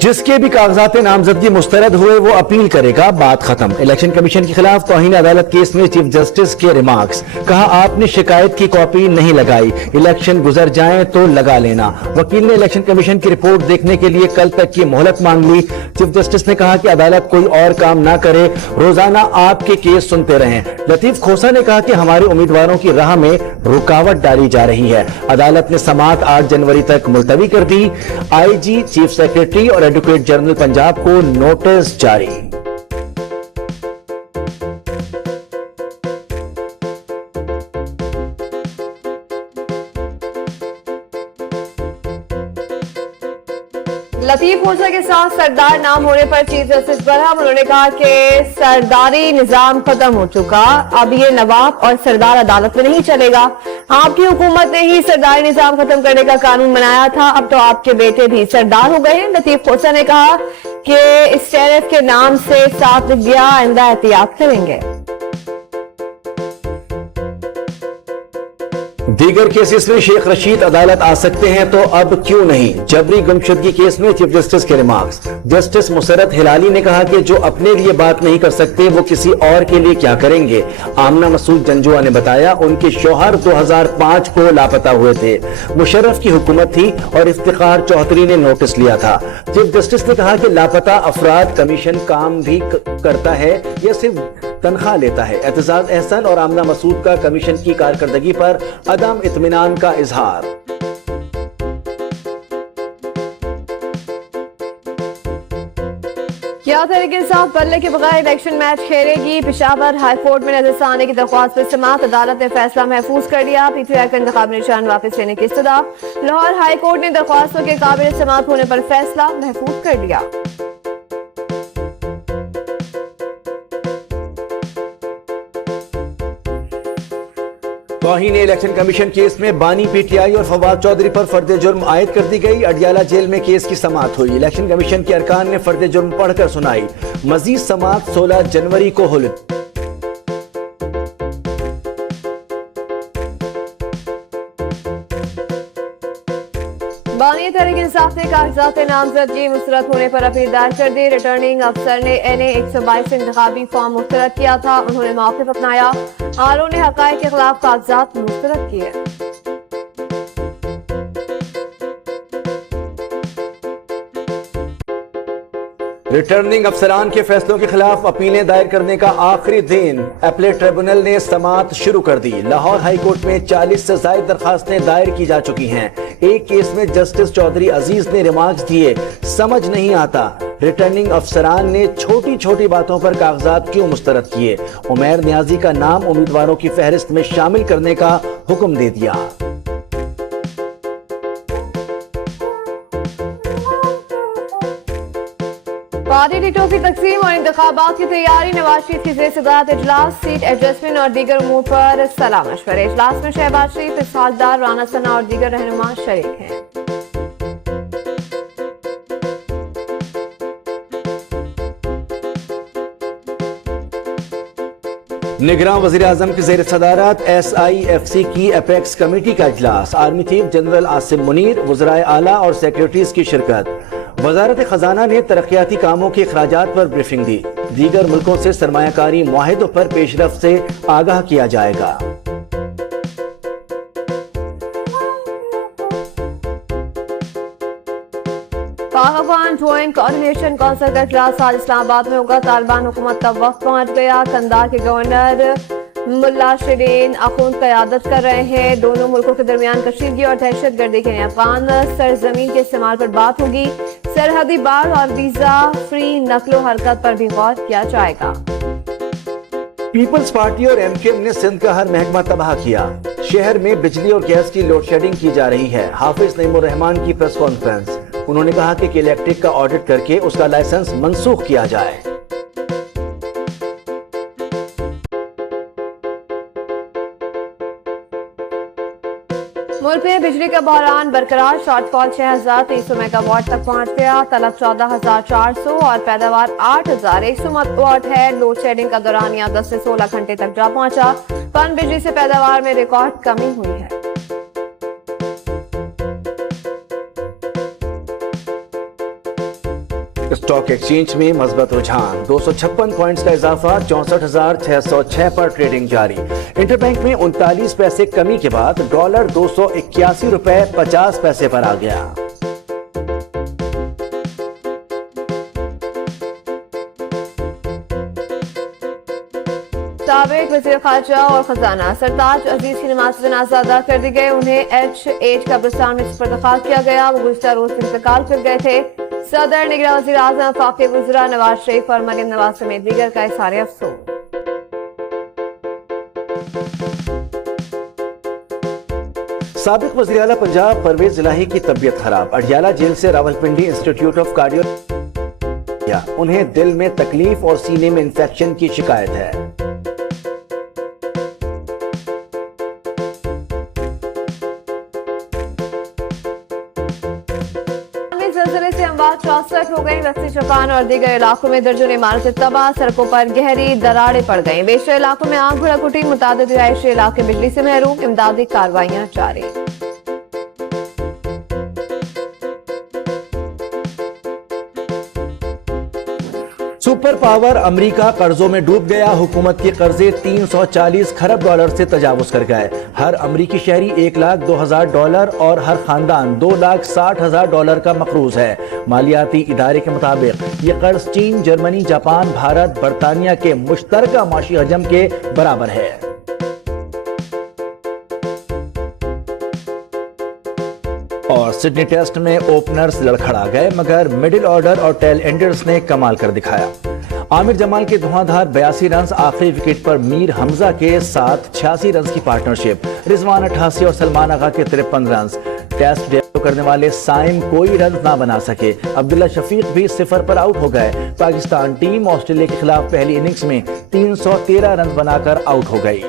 जिसके भी कागजात नामजदगी मुस्तरद हुए वो अपील करेगा, बात खत्म। इलेक्शन कमीशन के खिलाफ तौहीन अदालत केस में चीफ जस्टिस के रिमार्क्स, कहा आपने शिकायत की कॉपी नहीं लगाई, इलेक्शन गुजर जाएं तो लगा लेना। वकील ने इलेक्शन कमीशन की रिपोर्ट देखने के लिए कल तक की मोहलत मांग ली। चीफ जस्टिस ने कहा कि अदालत कोई और काम ना करे, रोजाना आपके केस सुनते रहें। लतीफ खोसा ने कहा कि हमारे उम्मीदवारों की राह में रुकावट डाली जा रही है। अदालत ने समाअत 8 जनवरी तक मुलतवी कर दी। आईजी, चीफ सेक्रेटरी और एडवोकेट जनरल पंजाब को नोटिस जारी। लतीफ खोसा के साथ सरदार नाम होने पर चीफ जस्टिस बरहम, उन्होंने कहा कि सरदारी निजाम खत्म हो चुका, अब ये नवाब और सरदार अदालत में नहीं चलेगा। आपकी हुकूमत ने ही सरदारी निजाम खत्म करने का कानून बनाया था, अब तो आपके बेटे भी सरदार हो गए। लतीफ खोसा ने कहा कि इस शरीफ के नाम से साफ लिख दिया, आइंदा एहतियात करेंगे। दीगर केसेस में शेख रशीद अदालत आ सकते हैं तो अब क्यों नहीं, जबरी गुमशुदगी केस में चीफ जस्टिस के रिमार्क्स। जस्टिस मुसरत हिलाली ने कहा कि जो अपने लिए बात नहीं कर सकते वो किसी और के लिए क्या करेंगे। आमना मसूद जंजुआ ने बताया उनके शौहर 2005 को लापता हुए थे, मुशर्रफ की हुकूमत थी और इफ्तिखार चौधरी ने नोटिस लिया था। चीफ जस्टिस ने कहा कि लापता अफराद कमीशन काम भी करता है या सिर्फ तनख्वाह लेता है। एतजाज एहसन और आमना मसूद का कमीशन की कारकर्दगी पर अदम इत्मीनान का इजहार। क्या तहरीक इंसाफ बल्ले के बगैर इलेक्शन मैच खेलेगी। पेशावर हाईकोर्ट में नजरसानी की दरख्वास्त पर समाअत, अदालत ने फैसला महफूज कर लिया। पीटीआई का इंतखाबी निशान वापस लेने की इस्तदा। लाहौर हाईकोर्ट ने दरख्वास्तों के काबिल समाअत होने पर फैसला महफूज कर लिया। तौहीन इलेक्शन कमीशन केस में बानी पीटीआई और फवाद चौधरी पर फर्द जुर्म आयद कर दी गई। अडियाला जेल में केस की समाअत हुई। इलेक्शन कमीशन के अरकान ने फर्द जुर्म पढ़कर सुनाई। मजीद समाअत 16 जनवरी को हुई। बानी तहरीक इंसाफ ने कागजात नामजदगी मुस्तरद होने पर अपील दायर कर दी। रिटर्निंग अफसर ने NA 122 इंतखाबी फॉर्म मुस्तरद किया था, उन्होंने मौक़िफ़ अपनाया। आरओ ने हक़ाइक़ के खिलाफ कागजात मुस्तरद किए। रिटर्निंग अफसरान के फैसलों के खिलाफ अपीलें दायर करने का आखिरी दिन। अपीलेट ट्रिब्यूनल ने समाअत शुरू कर दी। लाहौर हाईकोर्ट में 40 से ज्यादा दरखास्तें दायर की जा चुकी हैं। एक केस में जस्टिस चौधरी अजीज ने रिमार्क्स दिए, समझ नहीं आता रिटर्निंग अफसरान ने छोटी छोटी बातों पर कागजात क्यों मुस्तरद किए। उमैर नियाजी का नाम उम्मीदवारों की फहरिस्त में शामिल करने का हुक्म दे दिया। पार्टी टिकटों की तकसीम और इंतखाबात की तैयारी। नवाज शरीफ की ज़ेर सदारत इजलास, सीट एडजस्टमेंट और दीगर उमूर पर सलाह मशवरे। इजलास में शहबाज शरीफ, इसहाक डार, राना सना और दीगर रहनुमा शरीक हैं। निगरान वज़ीर आज़म की ज़ेर सदारत SIFC की अपेक्स कमेटी का इजलास। Army chief general Asim Munir, वज़राए आला और सेक्रेटरीज की शिरकत। वजारत खजाना ने तरक्याती कामों के अखराजात पर ब्रीफिंग दी। दीगर मुल्कों से सरमायाकारी मुआहिदों पर पेशरफ्त से आगाह किया जाएगा। पाक अफगान ज्वाइंट कोऑर्डिनेशन काउंसिल का इजलास आज इस्लामाबाद में होगा। तालिबान हुकूमत का वक्त पहुंच गया। कंधार के गवर्नर मुल्ला शिरीन अखुंद क़यादत कर रहे हैं। दोनों मुल्कों के दरमियान कशीदगी और दहशत गर्दी के अफगान सरजमीन के इस्तेमाल पर बात होगी। सरहदी बाढ़ और वीजा फ्री नकलो हरकत पर भी गौर किया जाएगा। पीपल्स पार्टी और MKM ने सिंध का हर महकमा तबाह किया। शहर में बिजली और गैस की लोड शेडिंग की जा रही है। हाफिज नईमुर रहमान की प्रेस कॉन्फ्रेंस, उन्होंने कहा कि इलेक्ट्रिक का ऑडिट करके उसका लाइसेंस मंसूख किया जाए। मुल्क में बिजली का बहरान बरकरार। शॉर्टफॉल 6300 मेगावाट तक पहुंच गया। तलब 14400 और पैदावार 8100 वाट है। लोड शेडिंग का दौरानिया 10 से 16 घंटे तक जा पहुंचा। पन बिजली से पैदावार में रिकॉर्ड कमी हुई है। स्टॉक एक्सचेंज में मजबूत रुझान, 256 पॉइंट्स का इजाफा, 64,606 पर ट्रेडिंग जारी। इंटरबैंक में 39 पैसे कमी के बाद डॉलर 281 रुपए 50 पैसे पर आ गया। साबिक वज़ीर ख़ारजा और खजाना सरताज अजीज की नमाज जनाजा अदा कर दी गई। उन्हें HH कब्रिस्तान में सुपुर्द किया गया। वो गुज़िश्ता रोज इंतकाल कर गए थे। सदर, निगरान वज़ीर आज़म, फाक़ी वज़ीरा नवाज शरीफ और मरीम नवाज समेत दीगर का इज़हार अफ़सोस। साबिक वज़ीर आला पंजाब परवेज इलाही की तबीयत खराब, अडियाला जेल से रावलपिंडी इंस्टीट्यूट ऑफ कार्डियोलॉजी। उन्हें दिल में तकलीफ और सीने में इंफेक्शन की शिकायत है। ज़लज़ले से अमवात 64 हो गई। बस्ती चौपान और दीगर इलाकों में दर्जन इमारतें तबाह, सड़कों पर गहरी दरारें पड़ गईं। बेशतर इलाकों में आग भड़क उठी। मुतादिद रिहायशी इलाके बिजली से महरूम, इमदादी कार्रवाइयां जारी। सुपर पावर अमेरिका कर्जों में डूब गया। हुकूमत के कर्जे 340 खरब डॉलर से तजावुज कर गए। हर अमेरिकी शहरी $1,02,000 और हर खानदान $2,60,000 का मकरूज है। मालियाती इदारे के मुताबिक ये कर्ज चीन, जर्मनी, जापान, भारत, बरतानिया के मुश्तरका माशी हजम के बराबर है। और सिडनी टेस्ट में ओपनर्स लड़खड़ा गए, मगर मिडिल ऑर्डर और टेल एंडर्स ने कमाल कर दिखाया। आमिर जमाल के धुआंधार 82 रन, आखिरी विकेट पर मीर हमजा के साथ 86 रन की पार्टनरशिप, रिजवान 88 और सलमान आगा के 53 रन। टेस्ट डेब्यू करने वाले साइम कोई रन ना बना सके। अब्दुल्ला शफीक भी 0 पर आउट हो गए। पाकिस्तान टीम ऑस्ट्रेलिया के खिलाफ पहली इनिंग्स में 313 रन बनाकर आउट हो गई।